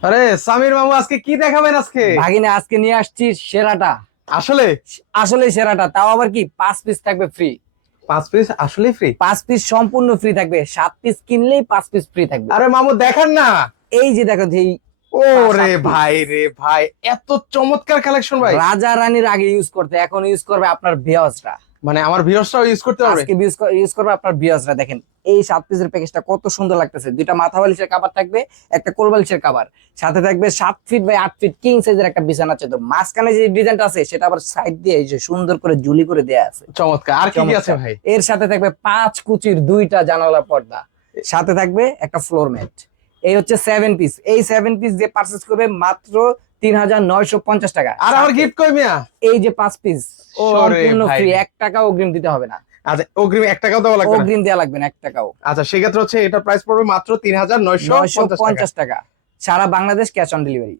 আরে সামির মামু আজকে কি দেখাবেন আজকে? ভাগিনে আজকে নিয়ে আসছি সেরাটা। আসলে? আসলে সেরাটা তাও আবার কি? পাঁচ পিস থাকবে ফ্রি পাঁচ পিস আসলে ফ্রি পাঁচ পিস সম্পূর্ণ ফ্রি থাকবে। সাত পিস কিনলেই পাঁচ পিস ফ্রি থাকবে। আরে মামু দেখান না। এই যে দেখো এই ও রে ভাই রে ভাই এত চমৎকার কালেকশন ভাই। রাজা রানীর আগে ইউজ করতে এখন ইউজ করবে আপনার বিয়াসরা মানে আমার ভিউয়ার্সরাও ইউজ করতে পারবে? আজকে ইউজ করবে আপনার বিয়াসরা দেখেন এই সাত পিসের প্যাকেজটা কত সুন্দর লাগতেছে। দুইটা মাথা বালিশের কাবার থাকবে একটা কোল বালিশের কাবার সাথে থাকবে সাত ফিট বাই আট ফিট কিং সাইজের একটা বিছানা আছে। তো মাঝখানে যে ডিজাইনটা আছে সেটা আবার সাইড দিয়ে এই যে সুন্দর করে জুলি করে দেয়া আছে। চমৎকার। আর কি কি আছে ভাই? এর সাথে থাকবে পাঁচ কুচির দুইটা জানালা পর্দা। সাথে থাকবে একটা ফ্লোর ম্যাট এই হচ্ছে সেভেন পিস এই সেভেন পিস দিয়ে পারচেস করবে মাত্র তিন হাজার নয়শো পঞ্চাশ টাকা। আর আমার গিফট কই মিয়া? এই যে পাঁচ পিস সম্পূর্ণ ফ্রি এক টাকা অগ্রিম দিতে হবে না। আচ্ছা অগ্রিম এক টাকাও দেওয়া লাগবে অগ্রিম দেওয়া লাগবে না এক টাকাও। আচ্ছা সেক্ষেত্রে হচ্ছে এটা প্রাইস পড়বে মাত্র তিন হাজার নয়শো পঞ্চাশ টাকা। সারা বাংলাদেশ ক্যাশ অন ডেলিভারি